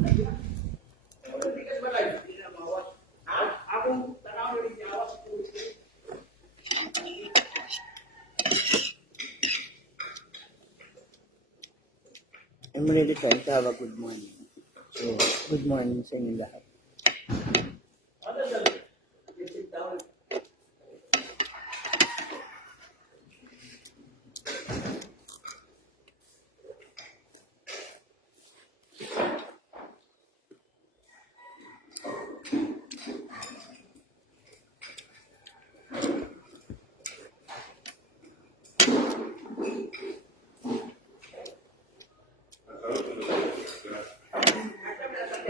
I'm really trying to have a good morning. So, good morning sa inyo lahat.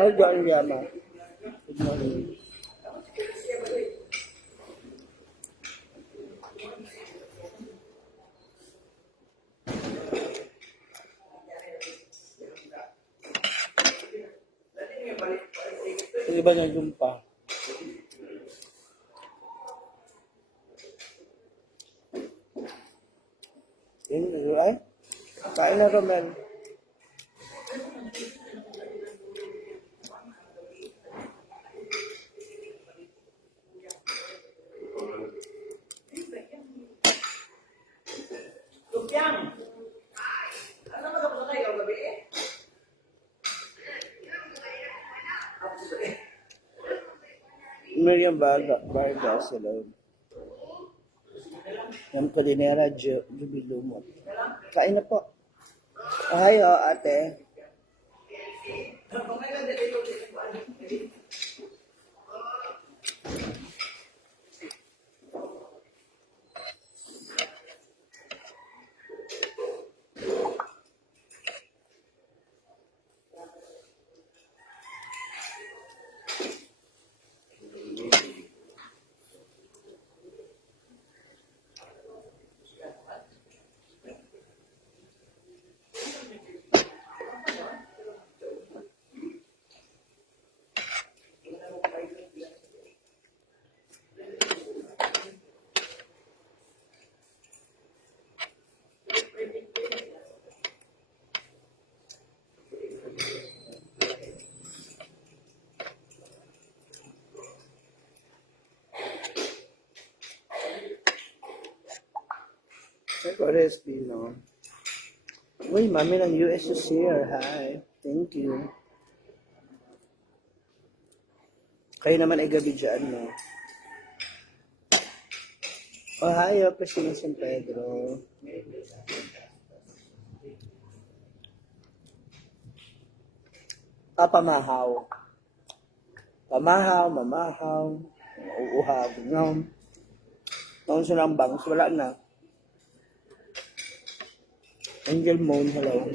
Hi, John Yama. Good morning. Sige ba na yung pa? Yun, ay? Kain na, Romel. Miriam Vargas, hello. Yan Colinera, Jubilumo. Kain na po. Hi, ate. Recipe, no? Uy, mami ng US is here. Hi. Thank you. Kayo naman ay gabi dyan, no? Oh, hi, Christina San Pedro. Pamahaw. Mamahaw. Uuhag, no? Noon silang bangs, wala na. Angel Moon, hello.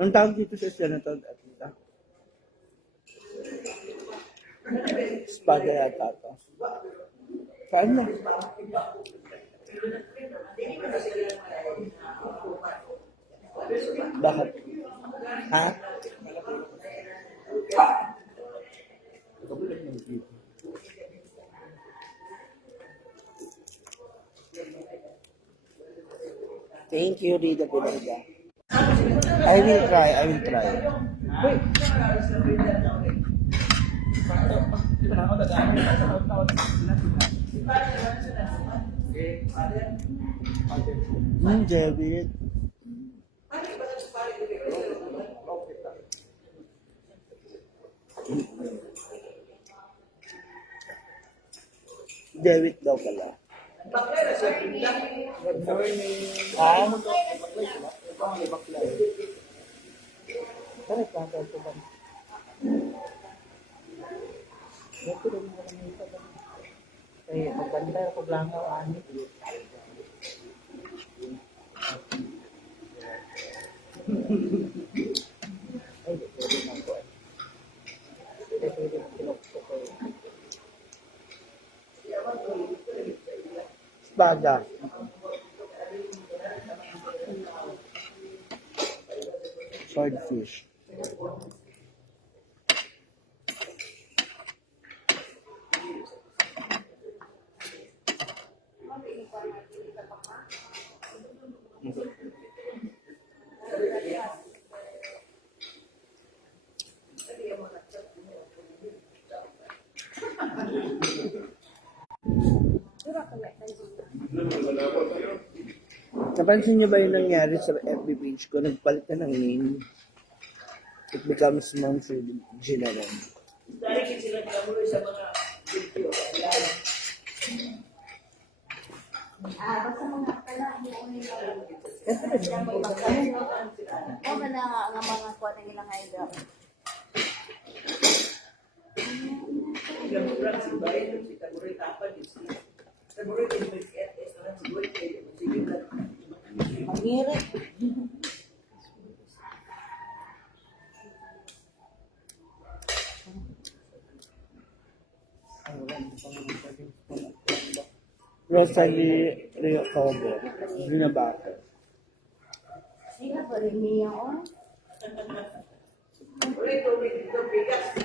Ang tawag dito sa Senator at dito? Espada yata ito. Saan na? Bakit? Ha? Thank you, Rita Pineda. I will try. David. David daw pala. Ha? Bakit pa ito ba? Ito rin mo kami ito ba? Kaya maganda ako langaw ani. Ay, pwede na ko eh. Pwede kinukso ko eh. Espada. Swordfish. Napansin niyo ba yung nangyari sa FB page ko? Nagpalit na ng name. It becomes Monster Ginaran. Dahil sila kamuloy sa mga video. Basta mga pala, hindi ko na nga mga kuha na ilang idol. Ilang kurang si Bayan, si Taguray Tapan, si Taguray Tapan, si Taguray Tapan, Mangirit. Rosalie Rio Cobo. Binabato. Sila pa rin niya, oh. Ulit tubig dito, bigas.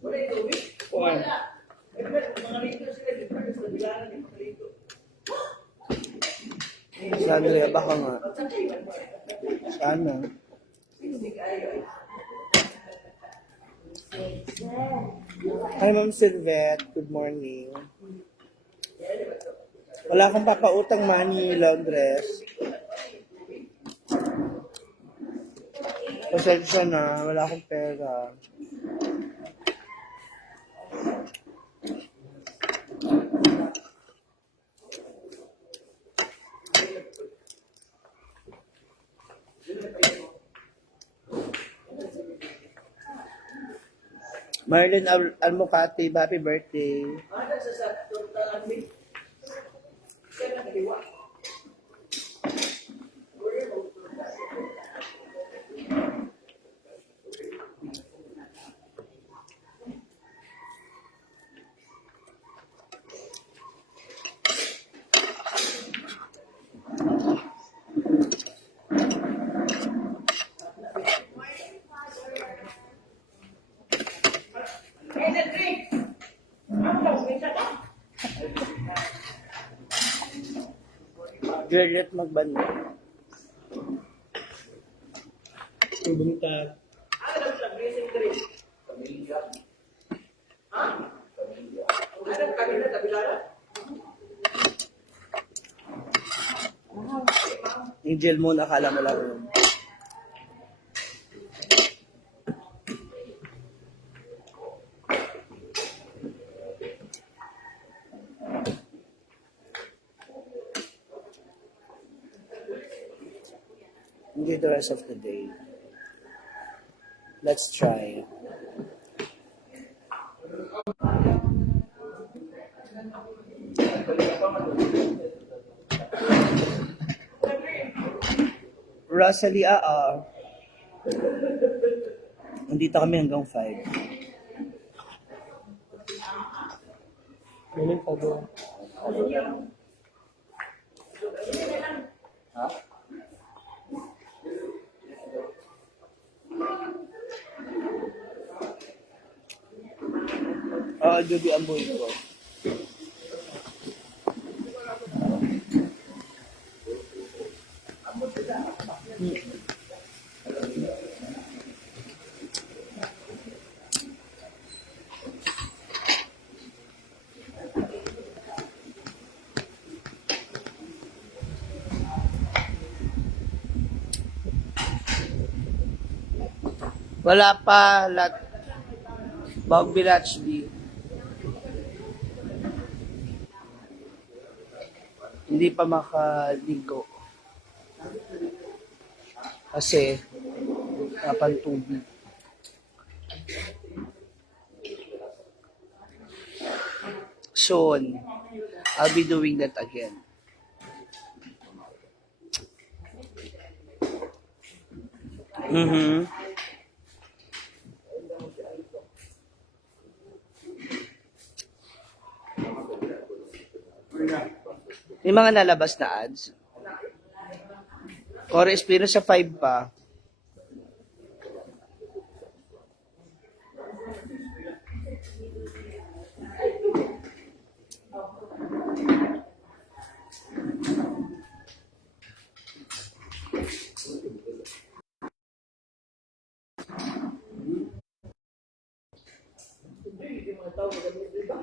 Ulit tubig. Wala. Mga lito sila, di ba? Sa bilangan yung mga lito. Si Andrea, baka nga. Sana. Hi, Ma'am Sylvette. Good morning. Wala akong papautang money, laundress. Pasensya na, wala akong pera. Marlene Almocate, happy birthday. Ano sa torta amin? Kaya nagaliwa. Juliet Magbanda. Buntag. Ano lang sa blessing tree? Pamilya. Ha? Ano kanina tabilara? Angel mo, nakala mo lang yun. Hindi the rest of the day. Let's try. Rosalie, nandito kami hanggang 5. Galing pa doon. Ha? Judy Amboy ko. Wala pa Bog Village B. Hindi pa makaligo. Kasi kapan tubig. Soon, I'll be doing that again. May mga nalabas na ads. Core experience sa 5 pa. taon na ganun, di ba?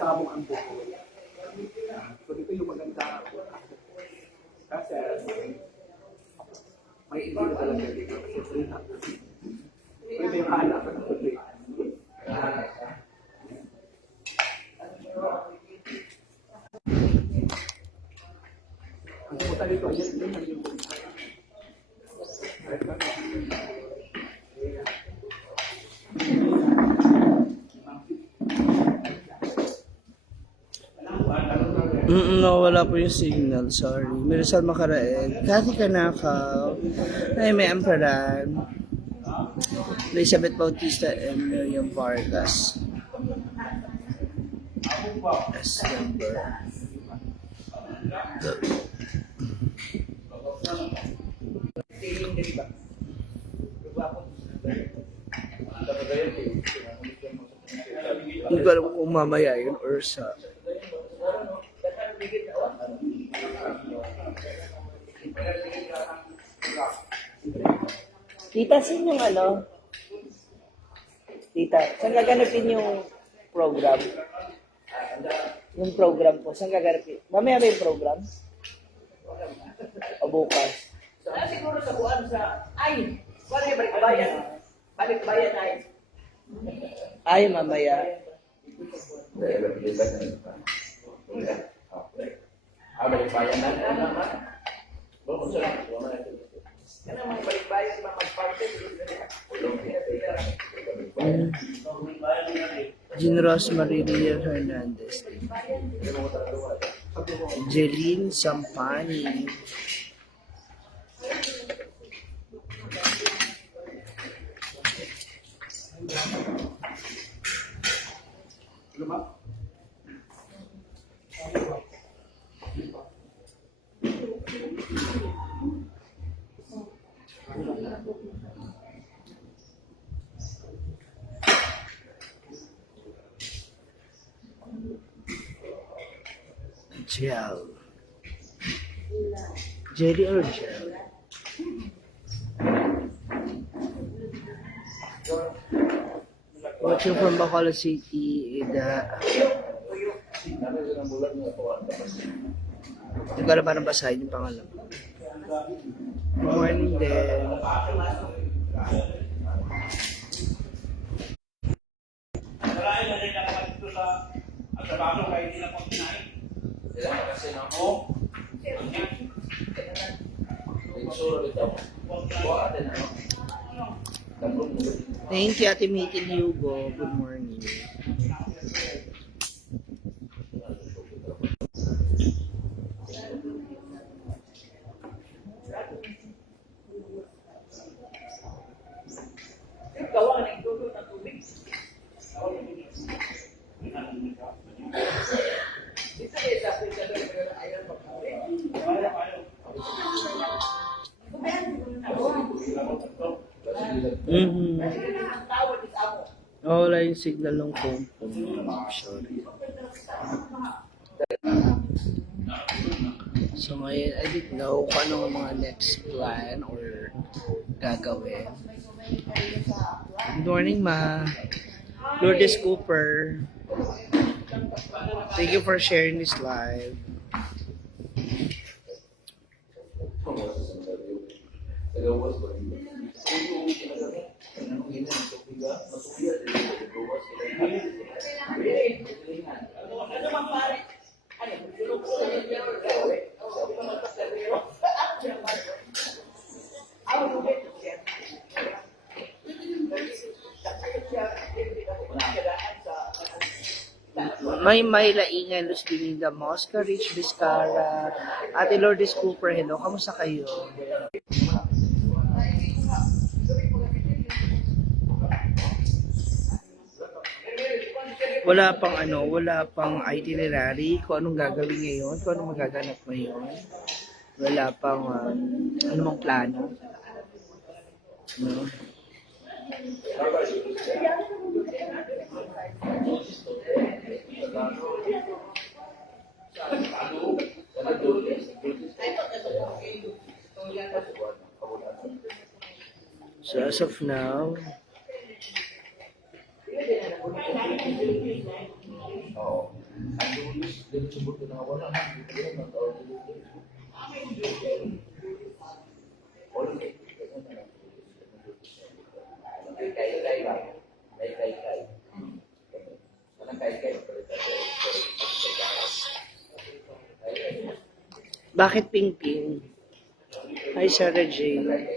Sabong ang buko. So dito yung maganda kasi may iba na talaga dito kasi free na. Pwede yung hanap ng free. Ang pumunta dito, yun ang yung pumunta. Nawala po yung signal, sorry. Mirisal Makaraeg, Cathy Kanakaw, Naime Amparan, Elizabeth Bautista, and Miriam Vargas. Yes, number. Hindi ko alam kung mamaya yun or sa... Tita, sin yung ano? Tita, saan gaganapin yung program? Yung program po, saan gaganapin? Mamaya ba yung program? O bukas? Siguro sa buwan sa... Ay! Balikbayan. Balikbayan ay. Ay, mamaya. Balikbayan na. Ano mga balikbayan si Mama Parte? Jean Rosemary Hernandez. Jeline Sampani. Gel. Jelly or gel? Watching from Bacolod City, hindi ko alam parang basahin yung pangalan. Good morning din. Thank you, Ate Meeting Hugo. Good morning. Ikaw ang nagtulog ng tubig. Ito ay sa Africa na ayaw magkawin. Ang tawad is ako. Wala yung signal ng phone ko. Sorry. So ngayon, I didn't know kung anong mga next plan or gagawin. Good morning, Ma. Lourdes Cooper. Thank you for sharing this live. Ano man pare? Ano? Tulog ko lang yung May laingan, Luz Bininda, Mosca, Rich Vizcara, Ate Lourdes Cooper, hello, kamusta kayo? Wala pang itinerary, kung anong gagawin ngayon, kung anong magaganap ngayon. Wala pang anumang plano. No? So as of now, bakit ping-ping? Hi, Sarah Jane.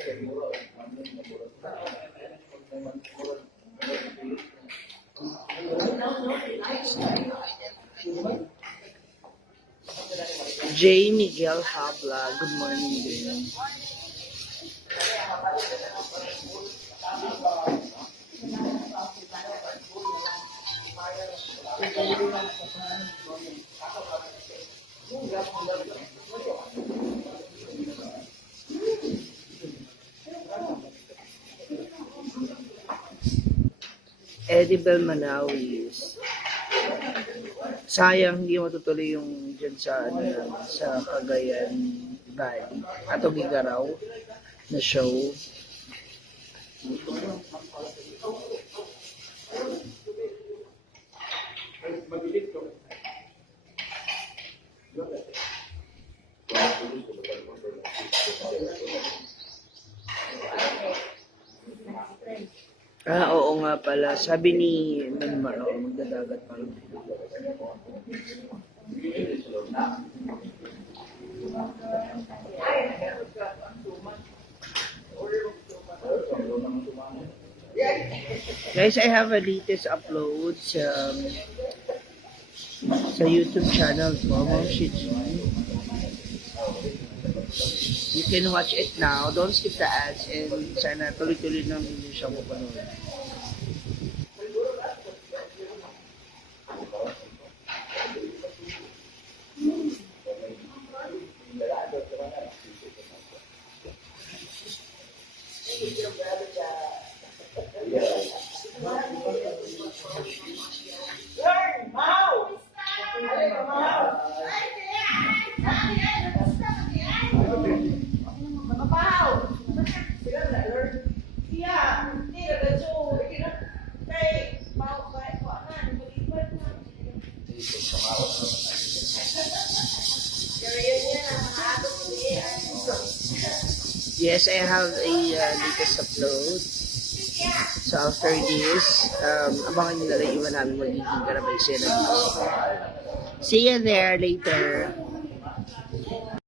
J. Miguel Habla, good morning din. Edible Manawis. Sayang hindi matutuloy yung dyan sa sa Cagayan Valley ato Gigaraw na show. Oo nga pala. Sabi ni Manmar, magdadagat pa rin. Guys, I have a latest upload sa YouTube channel ko, Mamahaw. You can watch it now. Don't skip the ads and sana tuloy-tuloy ng video siyang mapanood. Yes, I have a latest upload. So after this, abangan nyo na lang iwan namin magiging karabay sila dito. See you there later.